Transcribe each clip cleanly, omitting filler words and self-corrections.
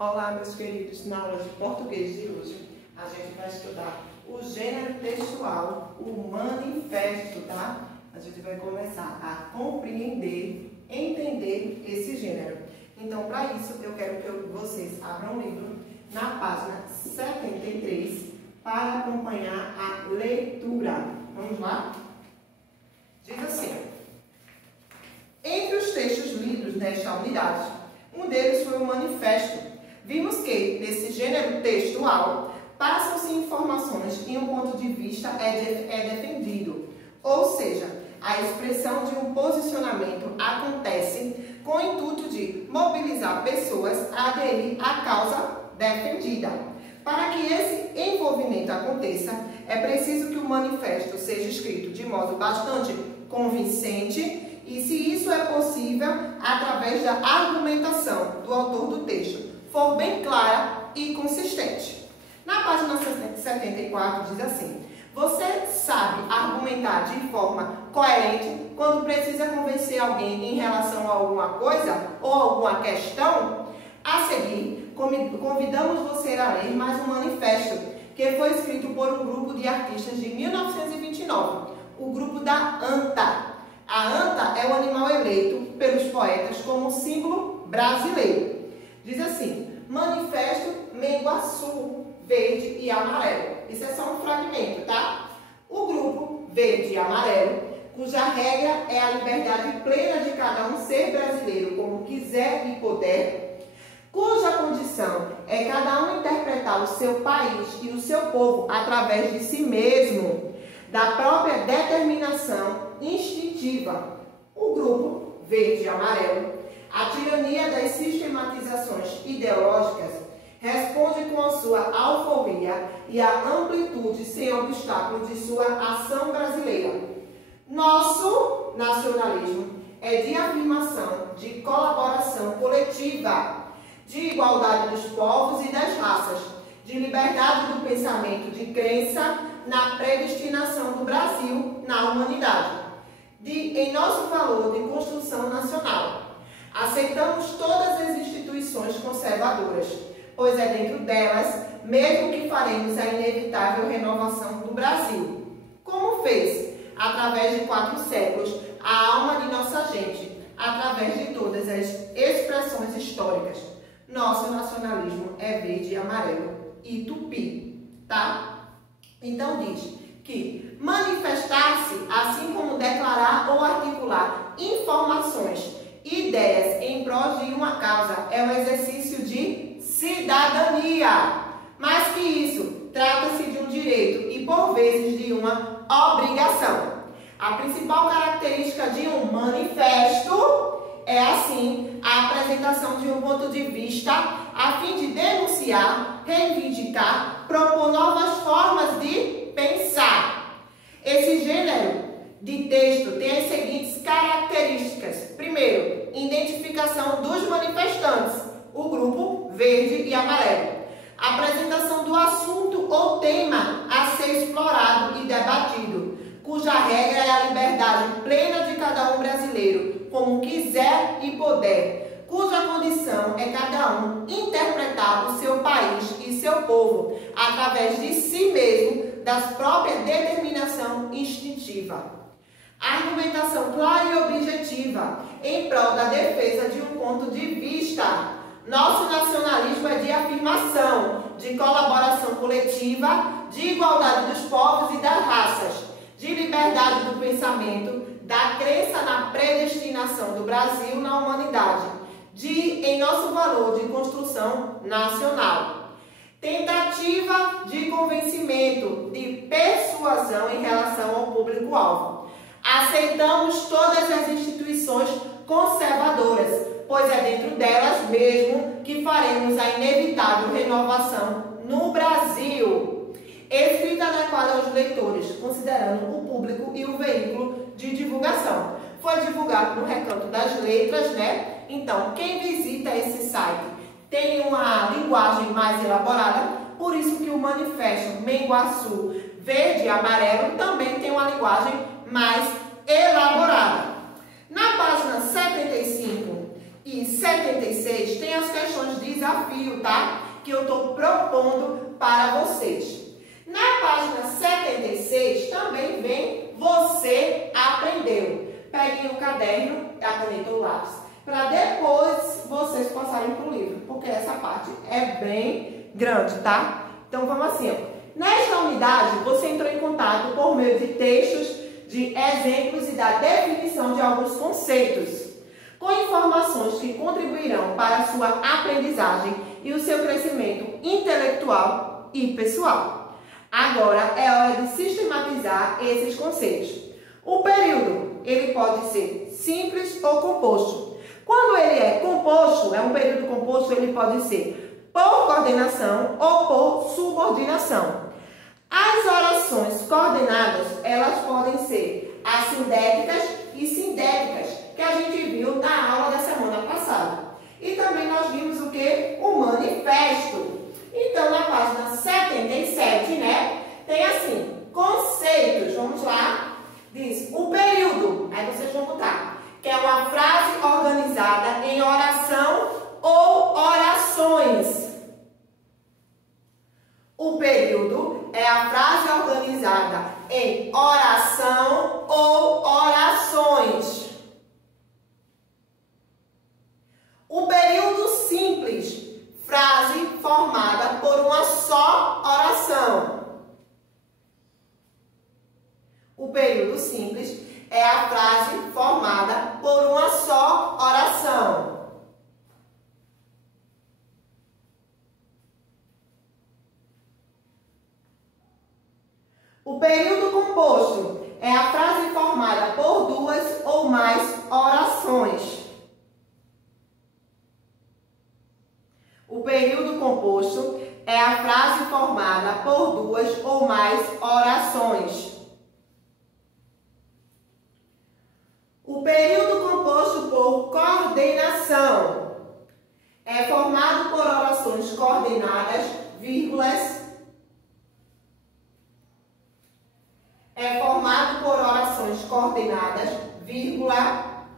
Olá, meus queridos, na aula de português de hoje, a gente vai estudar o gênero textual, o manifesto, tá? A gente vai começar a compreender, entender esse gênero. Então, para isso, eu quero que vocês abram o livro na página 73 para acompanhar a leitura. Vamos lá? Diz assim: entre os textos lidos nesta unidade, um deles foi o manifesto. Vimos que, nesse gênero textual, passam-se informações e um ponto de vista é defendido. Ou seja, a expressão de um posicionamento acontece com o intuito de mobilizar pessoas a aderir à causa defendida. Para que esse envolvimento aconteça, é preciso que o manifesto seja escrito de modo bastante convincente e, se isso é possível, através da argumentação do autor do texto, for bem clara e consistente. Na página 74 diz assim: você sabe argumentar de forma coerente quando precisa convencer alguém em relação a alguma coisa ou alguma questão? A seguir, convidamos você a ler mais um manifesto que foi escrito por um grupo de artistas de 1929, o grupo da anta. A anta é o animal eleito pelos poetas como símbolo brasileiro. Diz assim: Manifesto Menguaçu, verde e amarelo. Isso é só um fragmento, tá? O grupo verde e amarelo, cuja regra é a liberdade plena de cada um ser brasileiro como quiser e puder, cuja condição é cada um interpretar o seu país e o seu povo através de si mesmo, da própria determinação instintiva. O grupo verde e amarelo, a tirania das sistematizações ideológicas, responde com a sua alforria e a amplitude sem obstáculo de sua ação brasileira. Nosso nacionalismo é de afirmação, de colaboração coletiva, de igualdade dos povos e das raças, de liberdade do pensamento, de crença na predestinação do Brasil na humanidade, em nosso valor de construção nacional. Aceitamos todas as instituições conservadoras, pois é dentro delas mesmo que faremos a inevitável renovação do Brasil, como fez, através de 4 séculos, a alma de nossa gente, através de todas as expressões históricas. Nosso nacionalismo é verde e amarelo e tupi, tá? Então diz que manifestar-se, assim como declarar ou articular informações, ideias em prol de uma causa, é um exercício de cidadania. Mais que isso, trata-se de um direito e, por vezes, de uma obrigação. A principal característica de um manifesto é, assim, a apresentação de um ponto de vista a fim de denunciar, reivindicar, propor novas formas de pensar. Esse gênero de texto tem as seguintes características. Primeiro, identificação dos manifestantes, o grupo verde e amarelo. Apresentação do assunto ou tema a ser explorado e debatido, cuja regra é a liberdade plena de cada um brasileiro, como quiser e puder, cuja condição é cada um interpretar o seu país e seu povo através de si mesmo, da própria determinação instintiva. Argumentação clara e objetiva em prol da defesa de um ponto de vista. Nosso nacionalismo é de afirmação, de colaboração coletiva, de igualdade dos povos e das raças, de liberdade do pensamento, da crença na predestinação do Brasil na humanidade, em nosso valor de construção nacional. Tentativa de convencimento, de persuasão em relação ao público-alvo. Aceitamos todas as instituições conservadoras, pois é dentro delas mesmo que faremos a inevitável renovação no Brasil. Escrita adequada aos leitores, considerando o público e o veículo de divulgação. Foi divulgado no Recanto das Letras, né? Então, quem visita esse site tem uma linguagem mais elaborada, por isso que o manifesto Menguaçu verde e amarelo também tem uma linguagem mais elaborada. Na página 75 e 76 tem as questões de desafio, tá? Que eu estou propondo para vocês. Na página 76 também vem Você Aprendeu. Peguem o caderno, a caneta ou o lápis, para depois vocês passarem para o livro, porque essa parte é bem grande, tá? Então vamos assim, ó. Nesta unidade, você entrou em contato por meio de textos, de exemplos e da definição de alguns conceitos, com informações que contribuirão para a sua aprendizagem e o seu crescimento intelectual e pessoal. Agora é hora de sistematizar esses conceitos. O período, ele pode ser simples ou composto. Quando ele é composto, é um período composto, ele pode ser por coordenação ou por subordinação. As orações coordenadas, elas podem ser assindéticas e sindéticas, que a gente viu na aula da semana passada. E também nós vimos o que? O manifesto. Então, na página 77, né, tem assim, conceitos, vamos lá, diz o período, aí vocês vão botar, que é uma frase organizada em oração ou orações. O período é a frase organizada em oração ou orações. O período simples, frase formada por uma só oração. O período simples é a frase formada por uma só oração. O período composto é a frase formada por duas ou mais orações. O período composto é a frase formada por duas ou mais orações. O período composto por coordenação é formado por orações coordenadas, vírgulas. É formado por orações coordenadas, vírgula,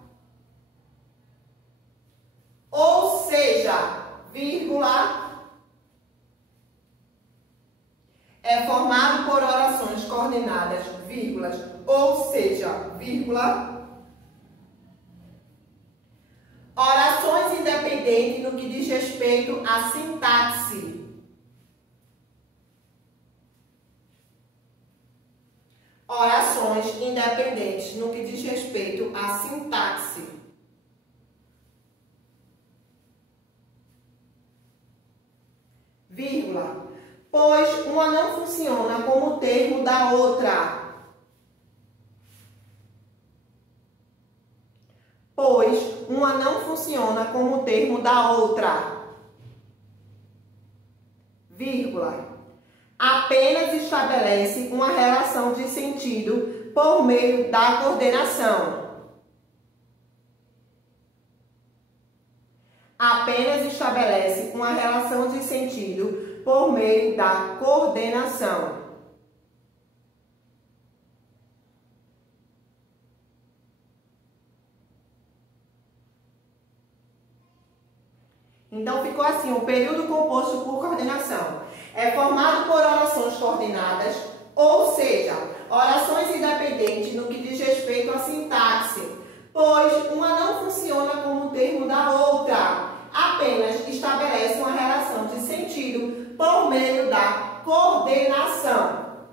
ou seja, vírgula, é formado por orações coordenadas, vírgulas, ou seja, vírgula, orações independentes no que diz respeito à sintaxe. Orações independentes no que diz respeito à sintaxe. Vírgula, pois uma não funciona como termo da outra. Pois uma não funciona como termo da outra. Vírgula, apenas estabelece uma relação de sentido por meio da coordenação. Apenas estabelece uma relação de sentido por meio da coordenação. Então, ficou assim, o período composto por coordenação. É formado por orações coordenadas, ou seja, orações independentes no que diz respeito à sintaxe, pois uma não funciona como termo da outra, apenas estabelece uma relação de sentido por meio da coordenação.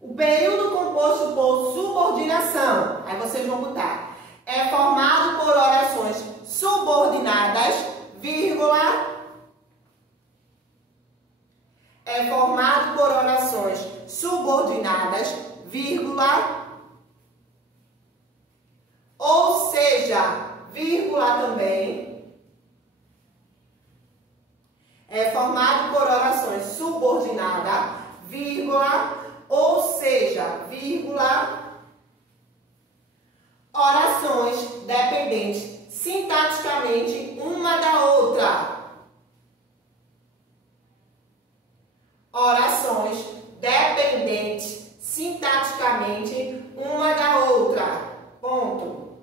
O período composto por subordinação, aí vocês vão botar, é formado por orações subordinadas, vírgula, é formado por orações subordinadas, vírgula, ou seja, vírgula também, é formado por orações subordinadas, vírgula, ou seja, vírgula, orações dependentes sintaticamente uma da outra. Orações dependentes sintaticamente uma da outra. Ponto.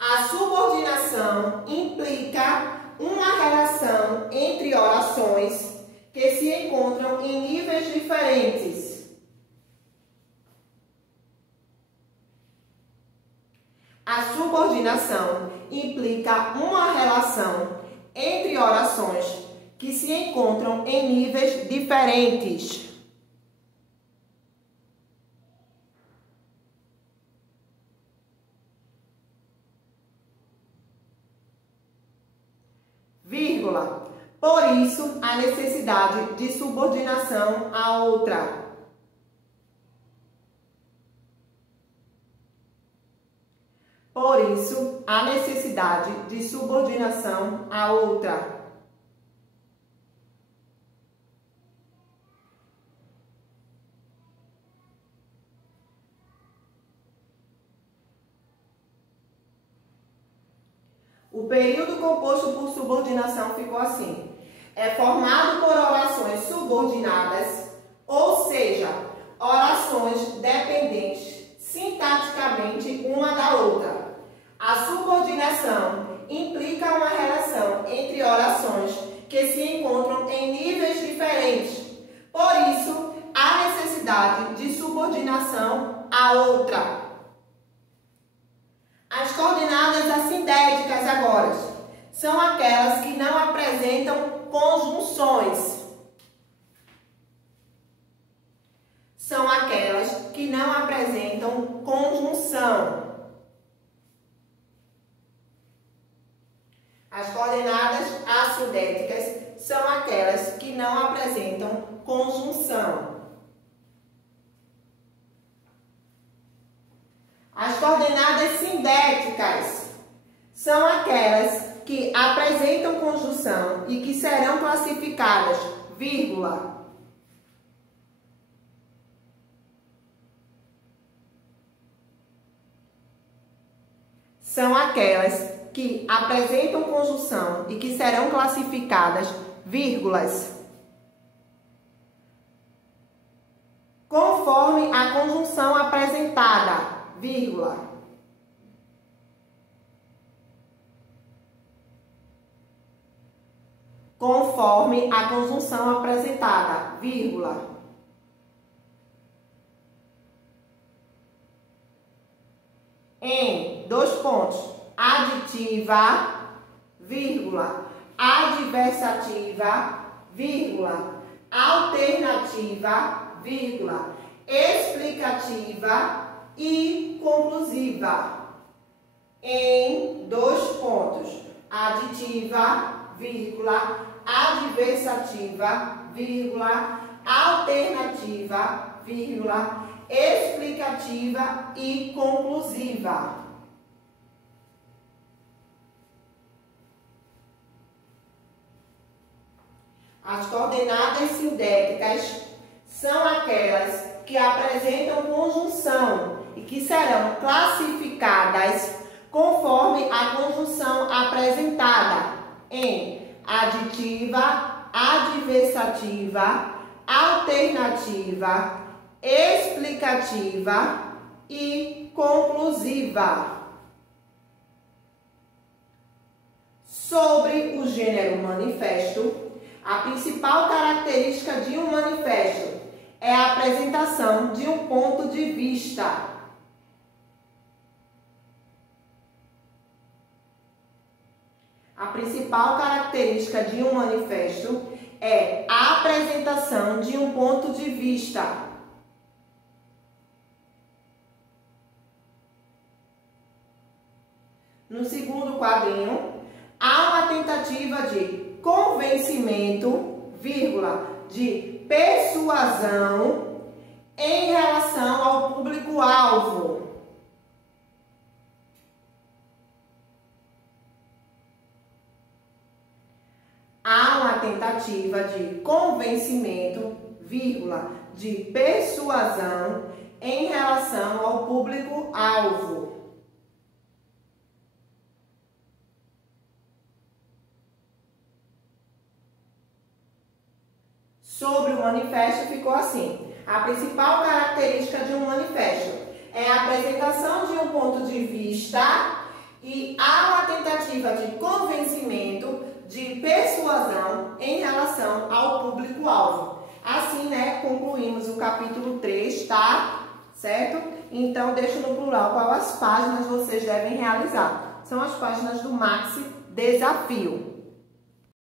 A subordinação Subordinação implica uma relação entre orações que se encontram em níveis diferentes. A subordinação implica uma relação entre orações que se encontram em níveis diferentes. Vírgula. Por isso, a necessidade de subordinação a outra. Por isso, a necessidade de subordinação a outra. O período composto por subordinação ficou assim. É formado por orações subordinadas, ou seja, orações dependentes sintaticamente uma da outra. A subordinação implica uma relação entre orações que se encontram em níveis diferentes. Por isso, há necessidade de subordinação a outra. As coordenadas assindéticas agora são aquelas que não apresentam conjunções. São aquelas que não apresentam conjunção. As coordenadas assindéticas são aquelas que não apresentam conjunção. As coordenadas sindéticas são aquelas que apresentam conjunção e que serão classificadas, vírgula. São aquelas que apresentam conjunção e que serão classificadas, vírgulas, conforme a conjunção apresentada, vírgula. Conforme a conjunção apresentada, vírgula. Em dois pontos, aditiva, vírgula, adversativa, vírgula, alternativa, vírgula, explicativa e conclusiva. Em dois pontos, aditiva, vírgula, adversativa, vírgula, alternativa, vírgula, explicativa e conclusiva. As coordenadas sindéticas são aquelas que apresentam conjunção e que serão classificadas conforme a conjunção apresentada em aditiva, adversativa, alternativa, explicativa e conclusiva. Sobre o gênero manifesto, a principal característica de um manifesto é a apresentação de um ponto de vista. A principal característica de um manifesto é a apresentação de um ponto de vista. No segundo quadrinho, há uma tentativa de convencimento, vírgula, de persuasão em relação ao público-alvo. Há uma tentativa de convencimento, vírgula, de persuasão em relação ao público-alvo. Sobre o manifesto ficou assim. A principal característica de um manifesto é a apresentação de um ponto de vista e há uma tentativa tentativa de convencimento, de persuasão em relação ao público-alvo. Assim, né, concluímos o capítulo 3, tá? Certo? Então, deixo no plural qual as páginas vocês devem realizar. São as páginas do Maxi Desafio.